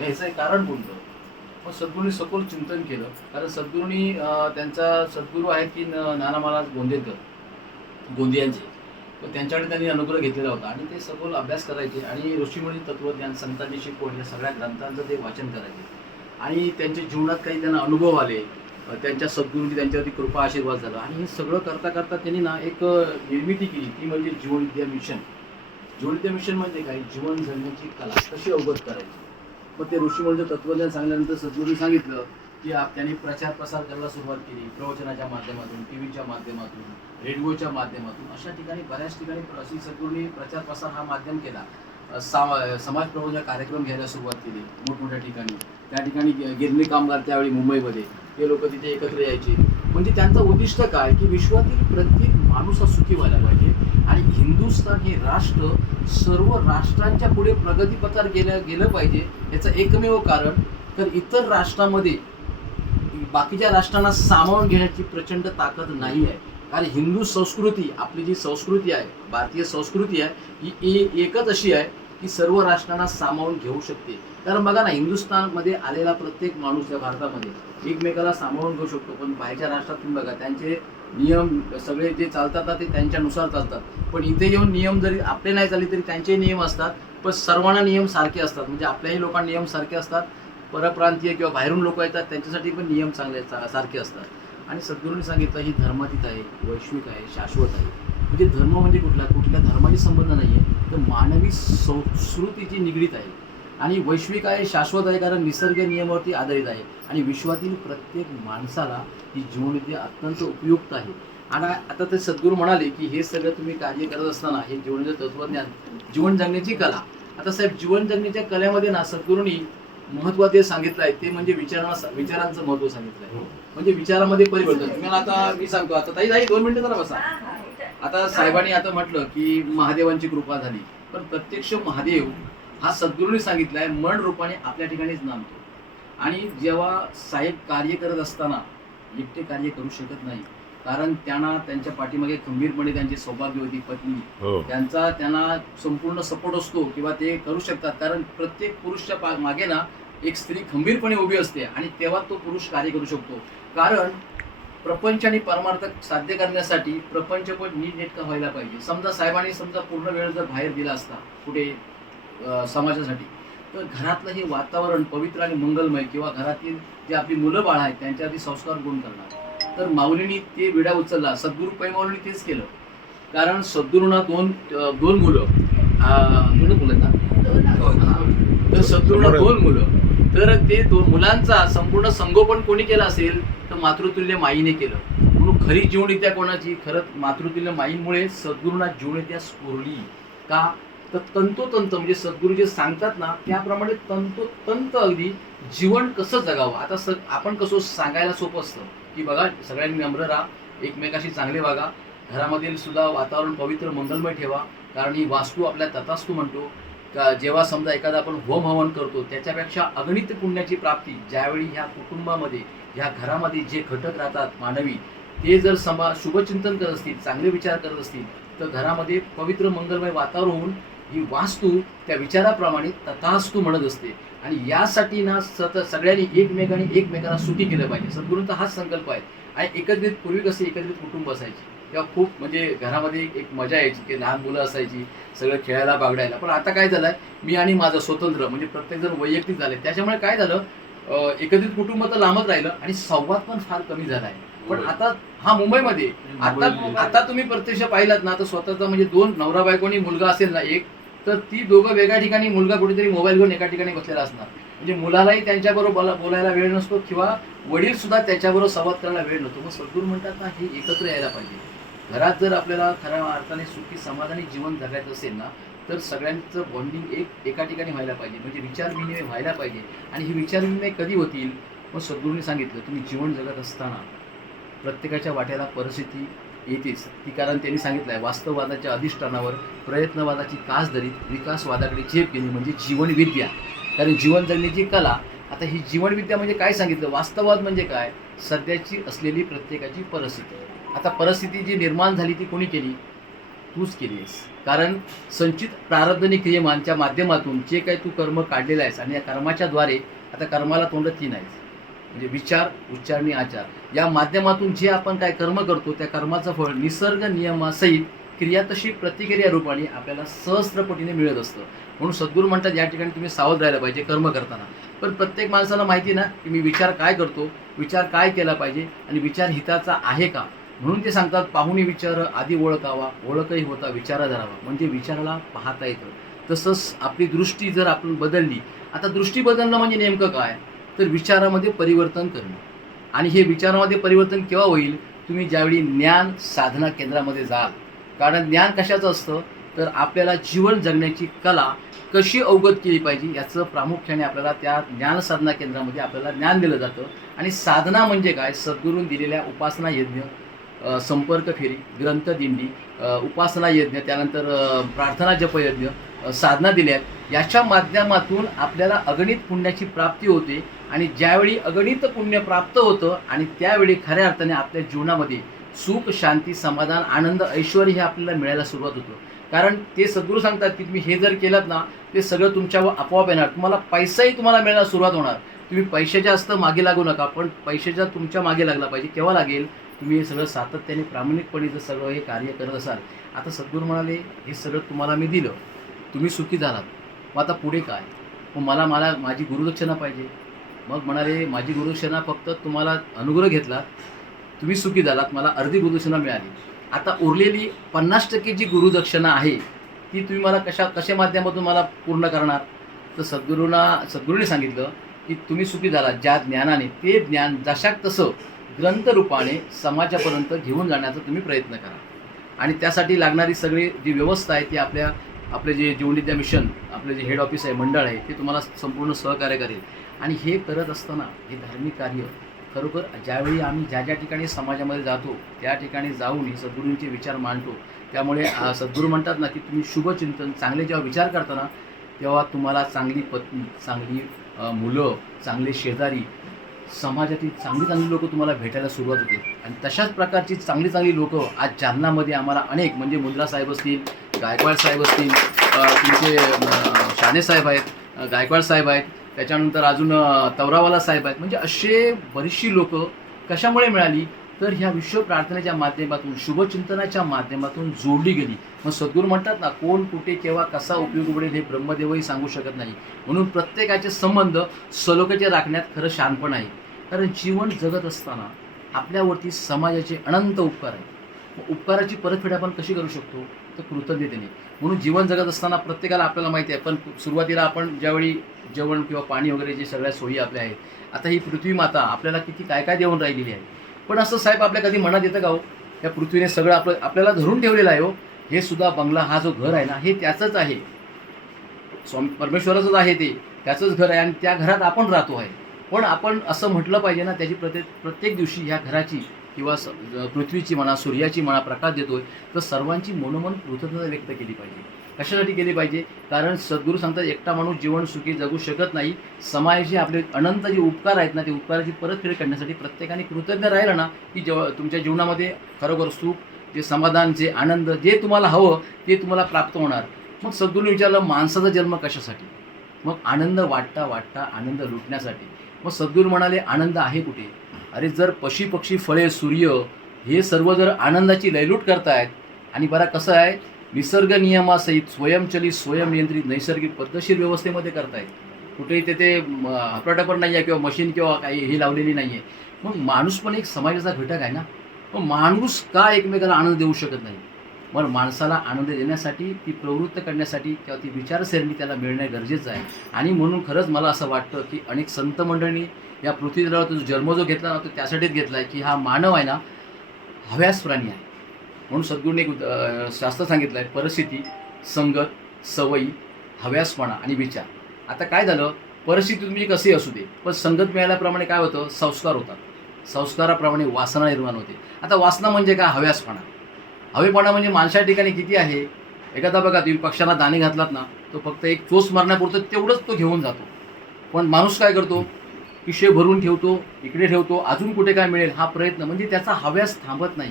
ह्याचं एक कारण कोणतं? मग सद्गुरूंनी सखोल चिंतन केलं. कारण सद्गुरूंनी त्यांचा सद्गुरू आहेत की नाना महाराज गोंदियांचे. तर त्यांच्याकडे त्यांनी अनुग्रह घेतलेला होता आणि ते सखोल अभ्यास करायचे आणि ऋषीमुनी तत्वज्ञान, संतांची शिकवण या सगळ्या ग्रंथांचं ते वाचन करायचे. आणि त्यांच्या जीवनात काही त्यांना अनुभव आले. त्यांच्या सद्गुरूंनी त्यांच्यावरती कृपा आशीर्वाद झाला आणि हे सगळं करता करता त्यांनी ना एक निर्मिती केली, ती म्हणजे जीवनविद्या मिशन. जीवनविद्या मिशन म्हणजे काय? जीवन जगण्याची कला कशी अवगत करायची. मग ते ऋषीमुनीचं तत्वज्ञान सांगल्यानंतर सद्गुरूंनी सांगितलं की त्यांनी प्रचार प्रसार करायला सुरुवात केली. प्रवचनाच्या माध्यमातून, टी व्हीच्या माध्यमातून, रेडिओच्या माध्यमातून, अशा ठिकाणी बऱ्याच ठिकाणी अशी सद्गुरूंनी प्रचार प्रसार हा माध्यम केला. समाज प्रबोधन कार्यक्रम घ्यायला सुरुवात केली मोठमोठ्या ठिकाणी. त्या ठिकाणी गिरणी कामगार त्यावेळी मुंबईमध्ये ते लोक तिथे एकत्र यायचे. म्हणजे त्यांचं उद्दिष्ट काय की विश्वातील प्रत्येक माणूस हा सुखी व्हायला पाहिजे आणि हिंदुस्थान हे राष्ट्र सर्व राष्ट्रांच्या पुढे प्रगतीपथावर गेलं पाहिजे. याचं एकमेव कारण तर इतर राष्ट्रामध्ये बाकीच्या राष्ट्रांना सामावून घेण्याची प्रचंड ताकद नाही आहे. कारण हिंदू संस्कृती, आपली जी संस्कृती आहे, भारतीय संस्कृती आहे, ही एकच अशी आहे की सर्व राष्ट्रांना सामावून घेऊ शकते. कारण बघा ना, हिंदुस्थानमध्ये आलेला प्रत्येक माणूस या भारतामध्ये एकमेकाला सामावून घेऊ शकतो. पण बाहेरच्या राष्ट्रात तुम्ही बघा, त्यांचे नियम सगळे जे चालतात ते त्यांच्यानुसार चालतात. पण इथे येऊन नियम जरी आपले नाही चालले तरी त्यांचे नियम असतात. पण सर्वांना नियम सारखे असतात. म्हणजे आपल्याही लोकांना नियम सारखे असतात. परप्रांतीय किंवा बाहेरून लोक येतात त्यांच्यासाठी पण नियम चांगले सारखे असतात. आणि सद्गुरूंनी सांगितलं ही धर्मातीत आहे, वैश्विक आहे, शाश्वत आहे. म्हणजे धर्म म्हणजे कुठल्या धर्माशी संबंध नाही आहे, तर मानवी संस्कृतीची निगडीत आहे. आणि वैश्विक आहे, शाश्वत आहे, कारण निसर्ग नियमावरती आधारित आहे. आणि विश्वातील प्रत्येक माणसाला ही जीवनविद्या अत्यंत उपयुक्त आहे. आणि आता ते सद्गुरू म्हणाले की हे सगळं तुम्ही कार्य करत असताना हे जीवनाचं तत्वज्ञान, जीवन जगण्याची कला. आता साहेब, जीवन जगण्याच्या कलेमध्ये ना सद्गुरूंनी महत्त्वाचे सांगितलं आहे ते म्हणजे विचारांचं महत्त्व सांगितलं आहे. म्हणजे विचारामध्ये परिवर्तन. तुम्हाला आता मी सांगतो, आता ताई 2 मिनिटं जरा बसा. आता साहेबांनी आता म्हटलं की महादेवांची कृपा झाली, पण प्रत्यक्ष महादेव हा सद्गुरूंनी सांगितलाय मन रूपाने आपल्या ठिकाणीच नांदतो. आणि जेव्हा साहेब कार्य करत असताना एकटे कार्य करू शकत नाही, कारण त्यांना त्यांच्या पाठीमागे खंबीरपणे त्यांची सौभाग्यवती पत्नी, त्यांना संपूर्ण सपोर्ट असतो किंवा ते करू शकतात. कारण प्रत्येक पुरुषच्या मागे ना एक स्त्री खंबीरपणे उभी असते आणि तेव्हा तो पुरुष कार्य करू शकतो. कारण प्रपंच आणि परमार्थ साध्य करण्यासाठी प्रपंच पण नीटनेटका व्हायला पाहिजे. समजा साहेबांनी पूर्ण वेळ जर बाहेर दिला असता कुठे समाजासाठी, तर घरातलं हे वातावरण पवित्र आणि मंगलमय किंवा घरातील जे आपली मुलं बाळ आहेत त्यांच्यावरती संस्कार कोण करणार. तर माऊलींनी ते विडा उचलला. सद्गुरू पै माऊलींनी तेच केलं. कारण सद्गुरूंना दोन मुलं ना, तर सद्गुरूंना 2 मुलं, तर ते 2 मुलांचा संपूर्ण संगोपन कोणी केलं असेल तर मातृतुल्य माईने केलं. म्हणून खरी जीवनविद्या कोणाची? खरंच मातृतुल्य माईंमुळे सद्गुरूंना जीवनविद्या स्फुरली. का? तर तंतोतंत म्हणजे सद्गुरू जे सांगतात ना त्याप्रमाणे तंतोतंत अगदी जीवन कसं जगावं. आता आपण कसं सांगायला सोपं असतं की बघा सगळ्यांनी नम्र राहा, एकमेकाशी चांगले वागा, घरामधील सुद्धा वातावरण पवित्र मंगलमय ठेवा. कारण ही वास्तू आपल्या तथास्तु म्हणतो. जेव्हा समजा एखादा आपण होम हवन करतो त्याच्यापेक्षा अगणित पुण्याची प्राप्ती ज्यावेळी ह्या कुटुंबामध्ये, ह्या घरामध्ये जे घटक राहतात मानवी, ते जर शुभचिंतन करत असतील, चांगले विचार करत असतील, तर घरामध्ये पवित्र मंगलमय वातावरण होऊन ही वास्तू त्या विचाराप्रमाणे तथास्तु म्हणत असते. आणि यासाठी ना सगळ्यांनी एकमेकांना सुखी केलं पाहिजे. सद्गुरूंचा हाच संकल्प आहे. आणि पूर्वी कसे एकत्रित कुटुंब असायचे तेव्हा खूप म्हणजे घरामध्ये एक मजा यायची की लहान मुलं असायची, सगळं खेळायला बागडायला. पण आता काय झालंय, मी आणि माझं स्वतंत्र म्हणजे प्रत्येकजण वैयक्तिक झाले. त्याच्यामुळे काय झालं, एकत्रित कुटुंब तर लांबच राहिलं आणि संवाद पण फार कमी झाला आहे. पण आता हा मुंबईमध्ये आता तुम्ही प्रत्यक्ष पाहिलात ना, तर स्वतःचा म्हणजे 2 नवरा बायकोनी मुलगा असेल ना एक, तर ती दोघं वेगळ्या ठिकाणी, मुलगा कुठेतरी मोबाईल घेऊन एका ठिकाणी बसलेला असणार. म्हणजे मुलालाही त्यांच्याबरोबर बोलायला वेळ नसतो किंवा वडील सुद्धा त्याच्याबरोबर संवाद करायला वेळ नसतो. मग सद्गुरू म्हणतात ना, हे एकत्र यायला पाहिजे. घरात जर आपल्याला खऱ्या अर्थाने सुखी समाधानी जीवन जगायचं असेल ना, तर सगळ्यांचं बॉन्डिंग एका ठिकाणी व्हायला पाहिजे. म्हणजे विचारविनिमय व्हायला पाहिजे. आणि ही विचारविनिमय कधी होतील? मग सद्गुरूंनी सांगितलं, तुम्ही जीवन जगत असताना प्रत्येकाच्या वाट्याला परिस्थिती येतेच ती. कारण त्यांनी सांगितलं आहे, वास्तववादाच्या अधिष्ठानावर प्रयत्नवादाची कास धरीत विकासवादाकडे झेप घेणे म्हणजे जीवनविद्या. कारण जीवन जगण्याची कला. आता ही जीवनविद्या म्हणजे काय सांगितलं? वास्तववाद म्हणजे काय? सध्याची असलेली प्रत्येकाची परिस्थिती. आता परिस्थिती जी निर्माण झाली ती कोणी केली? तूच केली आहेस. कारण संचित प्रारब्ध आणि क्रियमानच्या माध्यमातून जे काही तू कर्म काढलेलं आहेस आणि या कर्माच्या द्वारे, आता कर्माला तोंड 3 आहेत, म्हणजे विचार, उच्चार आणि आचार, या माध्यमातून जे आपण काय कर्म करतो त्या कर्माचं फळ निसर्ग नियमासहित क्रिया तशी प्रतिक्रिया रूपाने आपल्याला सहस्त्रपटीने मिळत असतं. म्हणून सद्गुरू म्हणतात या ठिकाणी तुम्ही सावध राहायला पाहिजे कर्म करताना. पण प्रत्येक माणसाला माहिती ना की मी विचार काय करतो, विचार काय केला पाहिजे आणि विचार हिताचा आहे का. म्हणून ते सांगतात पाहुणी विचार आधी ओळखावा, ओळखही होता विचारा धरावा, म्हणजे विचाराला पाहता येतं. तसंच आपली दृष्टी जर आपण बदलली, आता दृष्टी बदलणं म्हणजे नेमकं काय, तर विचारामध्ये परिवर्तन करणं. आणि हे विचारामध्ये परिवर्तन केव्हा होईल, तुम्ही ज्यावेळी ज्ञान साधना केंद्रामध्ये जाल. कारण ज्ञान कशाचं असतं, तर आपल्याला जीवन जगण्याची कला कशी अवगत केली पाहिजे याचं प्रामुख्याने आपल्याला त्या ज्ञानसाधना केंद्रामध्ये आपल्याला ज्ञान दिलं जातं. आणि साधना म्हणजे काय, सद्गुरूंनी दिलेल्या उपासना यज्ञ, संपर्क फेरी, ग्रंथदिंडी, उपासना यज्ञ, त्यानंतर प्रार्थना जपयज्ञ, साधना दिल्या आहेत. याच्या माध्यमातून आपल्याला अगणित पुण्याची प्राप्ती होते. आणि ज्यावेळी अगणित पुण्य प्राप्त होतं आणि त्यावेळी खऱ्या अर्थाने आपल्या जीवनामध्ये सुख, शांती, समाधान, आनंद, ऐश्वर हे आपल्याला मिळायला सुरुवात होतं. कारण ते सद्गुरू सांगतात की तुम्ही हे जर केलं ना, ते सगळं तुमच्यावर आपोआप येणार. तुम्हाला पैसाही तुम्हाला मिळायला सुरुवात होणार. तुम्ही पैशाच्या जास्त मागे लागू नका, पण पैशाच्या तुमच्या मागे लागला पाहिजे. केव्हा लागेल, तुम्ही हे सगळं सातत्याने प्रामाणिकपणे जर सगळं हे कार्य करत असाल. आता सद्गुरू म्हणाले हे सगळं तुम्हाला मी दिलं, तुम्ही सुखी झालात, मग आता पुढे काय, मग मला माझी गुरुदक्षिणा पाहिजे. मग म्हणाले माझी गुरुदक्षिणा फक्त तुम्हाला अनुग्रह घेतला, तुम्ही सुखी झालात, मला अर्धी गुरुदक्षिणा मिळाली. आता उरलेली 50% जी गुरुदक्षिणा आहे ती तुम्ही मला कशा माध्यमातून मला पूर्ण करणार. तर सद्गुरूने सांगितलं की तुम्ही सुखी झालात ज्या ज्ञानाने, ते ज्ञान जशाक तसं ग्रंथरूपाने समाजापर्यंत घेऊन जाण्याचा तुम्ही प्रयत्न करा. आणि त्यासाठी लागणारी सगळी जी व्यवस्था आहे ती आपले जे जीवनविद्या मिशन, आपले जे हेड ऑफिस आहे, मंडळ आहे, ते तुम्हाला संपूर्ण सहकार्य करेल. आणि हे करत असताना हे धार्मिक कार्य खरोखर ज्यावेळी आम्ही ज्या ठिकाणी समाजामध्ये जातो त्या ठिकाणी जाऊन हे सद्गुरूंचे विचार मांडतो. त्यामुळे सद्गुरू म्हणतात ना की तुम्ही शुभचिंतन, चांगले जेव्हा विचार करताना तेव्हा तुम्हाला चांगली पत्नी, चांगली मुलं, चांगले शेजारी, समाजातील चांगली लोकं तुम्हाला भेटायला सुरुवात होते. आणि तशाच प्रकारची चांगली लोकं आज जालनामध्ये आम्हाला अनेक, म्हणजे मुंद्रा साहेब असतील, गायकवाड साहेब असतील, तुमचे शाने साहेब आहेत, गायकवाड साहेब आहेत, त्याच्यानंतर अजून तवरावाला साहेब आहेत. म्हणजे असे बरीचशी लोकं कशामुळे मिळाली, तर ह्या विश्व प्रार्थनेच्या माध्यमातून, शुभचिंतनाच्या माध्यमातून जोडली गेली. मग सद्गुरू म्हणतात ना, कोण कुठे केव्हा कसा उपयोग पडेल हे ब्रह्मदेवही सांगू शकत नाही. म्हणून प्रत्येकाचे संबंध सलोख्याचे राखण्यात खरं शहाणपण आहे. कारण जीवन जगत असताना आपल्यावरती समाजाचे अनंत उपकार आहेत. उपकाराची परतफेड आपण कशी करू शकतो, तर कृतज्ञतेने. म्हणून जीवन जगत असताना प्रत्येकाला आपल्याला माहिती आहे, पण सुरुवातीला आपण ज्यावेळी जेवण किंवा पाणी वगैरे जे सगळ्या सोयी आपल्या आहेत, आता ही पृथ्वी माता आपल्याला किती काय देऊन राहिलेली आहे. पण असं साहेब आपल्या कधी मनात येतं का हो, या पृथ्वीने सगळं आपल्याला धरून ठेवलेलं आहे हो. हे सुद्धा बंगला, हा जो घर आहे ना, हे त्याचंच आहे, स्वामी परमेश्वराचंच आहे, ते त्याचंच घर आहे आणि त्या घरात आपण राहतो आहे. पण आपण असं म्हटलं पाहिजे ना, त्याची प्रत्येक दिवशी ह्या घराची किंवा पृथ्वीची म्हणा, सूर्याची म्हणा प्रकाश देतोय, तर सर्वांची मनोमन कृतज्ञता व्यक्त केली पाहिजे. कशासाठी केली पाहिजे, कारण सद्गुरू सांगतात एकटा माणूस जीवन सुखी जगू शकत नाही. समाजाचे आपले अनंत जे उपकार आहेत ना, ते उपकाराची परतफेड करण्यासाठी प्रत्येकाने कृतज्ञ राहिलं ना, की तुमच्या जीवनामध्ये खरोखर सुख, जे समाधान, जे आनंद, जे तुम्हाला हवं ते तुम्हाला प्राप्त होणार. मग सद्गुरूने विचारलं माणसाचा जन्म कशासाठी, मग आनंद वाटता आनंद लुटण्यासाठी. मग सद्गुरू म्हणाले आनंद आहे कुठे, अरे जर पक्षी, फळे, सूर्य हे सर्व जर आनंदाची लयलूट करतायत आणि बरा कसं आहे, निसर्ग नियमासहित स्वयंचलित, स्वयंनियंत्रित, नैसर्गिक पद्धतशीर व्यवस्थेमध्ये करतायत, कुठेही तेथे हपराटपर नाही आहे किंवा मशीन किंवा काही ही लावलेली नाही आहे. मग माणूस पण एक समाजाचा घटक आहे ना. मग माणूस का एकमेकाला आनंद देऊ शकत नाही. मग माणसाला आनंद देण्यासाठी, ती प्रवृत्त करण्यासाठी किंवा ती विचारसरणी त्याला मिळणं गरजेचं आहे. आणि म्हणून खरंच मला असं वाटतं की अनेक संत मंडळींनी या पृथ्वीवर जो जन्म जो घेतला ना, तो त्यासाठीच घेतला आहे की हा मानव आहे ना, हव्यास प्राणी आहे. म्हणून सद्गुरूने एक शास्त्र सांगितलं आहे, परिस्थिती, संगत, सवयी, हव्यासपणा आणि विचार. आता काय झालं, परिस्थिती तुम्ही कशी असू दे, पण संगत मिळाल्याप्रमाणे काय होतं, संस्कार होतात, संस्काराप्रमाणे वासना निर्माण होते. आता वासना म्हणजे काय, हव्यासपणा. हवेपणा म्हणजे माणसा ठिकाणी किती आहे. एखादा बघा, तुम्ही पक्षाला दाणे घातलात ना, तो फक्त एक चोच मारण्यापुरतं तेवढंच तो घेऊन जातो. पण माणूस काय करतो, पिशे भरून ठेवतो, इकडे ठेवतो, अजून कुठे काय मिळेल हा प्रयत्न, म्हणजे त्याचा हव्यास थांबत नाही.